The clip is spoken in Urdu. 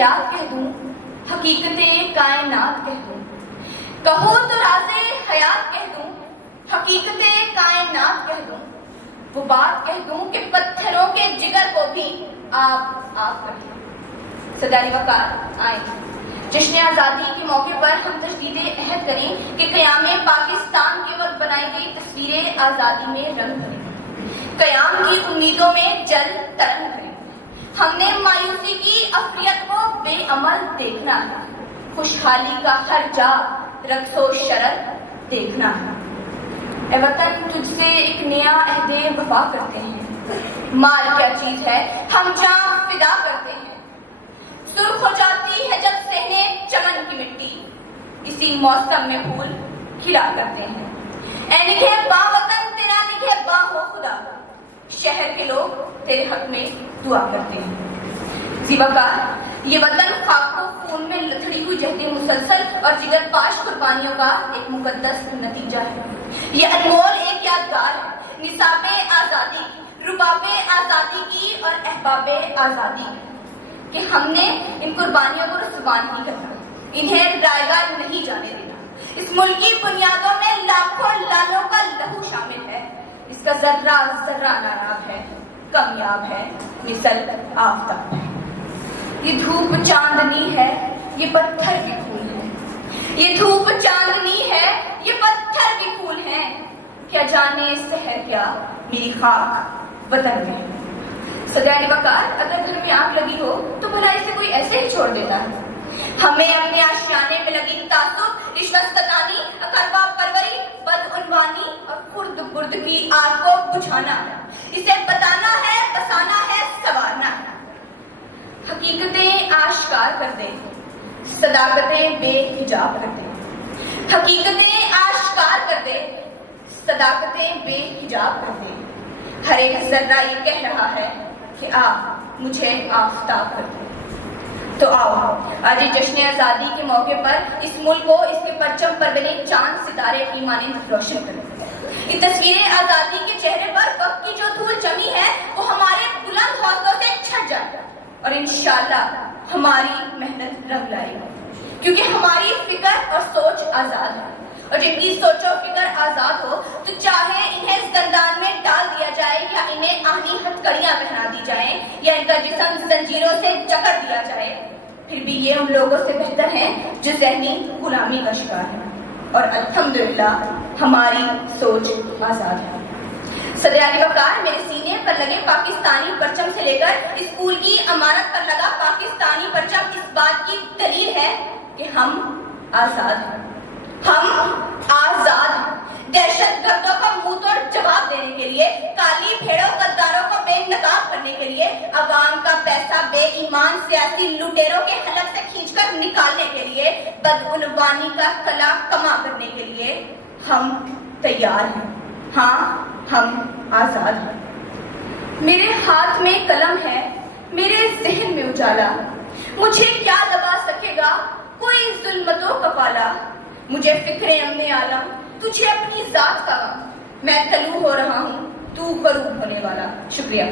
حیات کہہ دوں، حقیقت کائنات کہہ دوں، کہو تو راز حیات کہہ دوں، حقیقت کائنات کہہ دوں، وہ بات کہہ دوں کہ پتھروں کے جگر کو بھی آپ کر دوں۔ صدر وقار آئیں، جشن آزادی کے موقع پر ہم تجدید عہد کریں کہ قیام پاکستان کے وقت بنائی گئی تصویریں آزادی میں رنگ بھریں، قیام کی امیدوں میں جل ترنگ کریں۔ ہم نے مایوسی کی افریت کو بے عمل دیکھنا ہے، خوشحالی کا ہر جا رقص و شرط دیکھنا ہے۔ اے وطن، تجھ سے ایک نیا عہد وفا کرتے ہیں، مال کیا چیز ہے ہم جاں فدا کرتے ہیں، سرخ ہو جاتی ہے جب صحنے چمن کی مٹی، اسی موسم میں پھول کھلا کرتے ہیں۔ اے نگہ با وطن تیرا نگہ با ہو خدا، شہر کے لوگ تیرے حق میں دعا کرتے ہیں۔ زیباکار، یہ وطن خاک و خون میں لتھڑی ہوئی جہد مسلسل اور جگر پاش قربانیوں کا ایک مقدس نتیجہ ہے۔ یہ انمول ایک یادگار ہے نصاب آزادی کی، رباب آزادی کی اور احباب آزادی کی، کہ ہم نے ان قربانیوں کو رسوا نہیں کرنا، انہیں رائیگاں نہیں جانے دینا۔ اس ملک کی بنیادوں میں لاکھوں لالوں کا لہو شامل ہے، اس کا ذرہ ذرہ نایاب ہے، کامیاب ہے، مثل آفتاب ہے۔ یہ دھوپ چاندنی ہے، یہ پتھر بھی پھول ہے، یہ دھوپ چاندنی ہے، یہ پتھر بھی پھول ہیں، کیا جانے سحر کیا میری خاک وطن میں۔ صدر وقار، اگر گھر میں آگ لگی ہو تو بھلا اسے کوئی ایسے ہی چھوڑ دیتا ہے؟ ہمیں اپنے آشیانے میں لگی تعصب، رشوت ستانی، اقربا پروری، بدعنوانی اور خرد برد کی آگ کو بجھانا ہے، اسے بتانا ہے، بسانا ہے، سنوارنا ہے۔ حقیقتیں آشکار کر دے، صداقتیں بے حجاب کر دے، حقیقتیں آشکار کر دے، صداقتیں بے حجاب کر دے۔ ہر ایک ذرہ یہ کہہ رہا ہے کہ آپ مجھے آفتاب کر دیں۔ تو آؤ آج جشن آزادی کے موقع پر اس ملک کو اس کے پرچم پر بنے چاند ستارے کی مانند روشن کریں۔ یہ تصویریں آزادی کے چہرے پر وقت کی جو دھول جمی ہے وہ ہمارے بلند حوصلوں سے چھٹ جائے اور انشاءاللہ ہماری محنت رنگ لائے گی، کیونکہ ہماری فکر اور سوچ آزاد ہے، اور جن کی سوچ و فکر آزاد ہو تو چاہے انہیں زندان میں ڈال دیا جائے یا انہیں آہنی ہتھکڑیاں پہنا دی جائیں یا ان کا جسم زنجیروں سے جکڑ دیا جائے، پھر بھی یہ ان لوگوں سے بہتر ہیں جو ذہنی غلامی کا شکار ہے، اور الحمدللہ ہماری سوچ آزاد ہے۔ صدر علی وقار، میرے سینے پر لگے پاکستانی پرچم سے لے کر اسکول کی عمارت پر لگا پاکستانی پرچم اس بات کی دلیل ہے کہ ہم آزاد ہیں، ہم آزاد ہیں۔ دہشت گردوں کو منہ توڑ جواب دینے کے لیے، کالی بھیڑوں غداروں کو بے نقاب کرنے کے لیے، عوام کا پیسہ بے ایمان سیاسی لٹیروں کے حلق سے کھینچ کر نکالنے کے لیے، بدعنوانی کا کلا کما کرنے کے لیے ہم تیار ہیں۔ ہاں، ہم آزاد ہیں۔ میرے ہاتھ میں قلم ہے، میرے ذہن میں اجالا، مجھے کیا دبا سکے گا کوئی ظلمتوں کا پالا، مجھے فکر امن عالم، تجھے اپنی ذات کا غم، میں طلوع ہو رہا ہوں تو غروب ہونے والا۔ شکریہ۔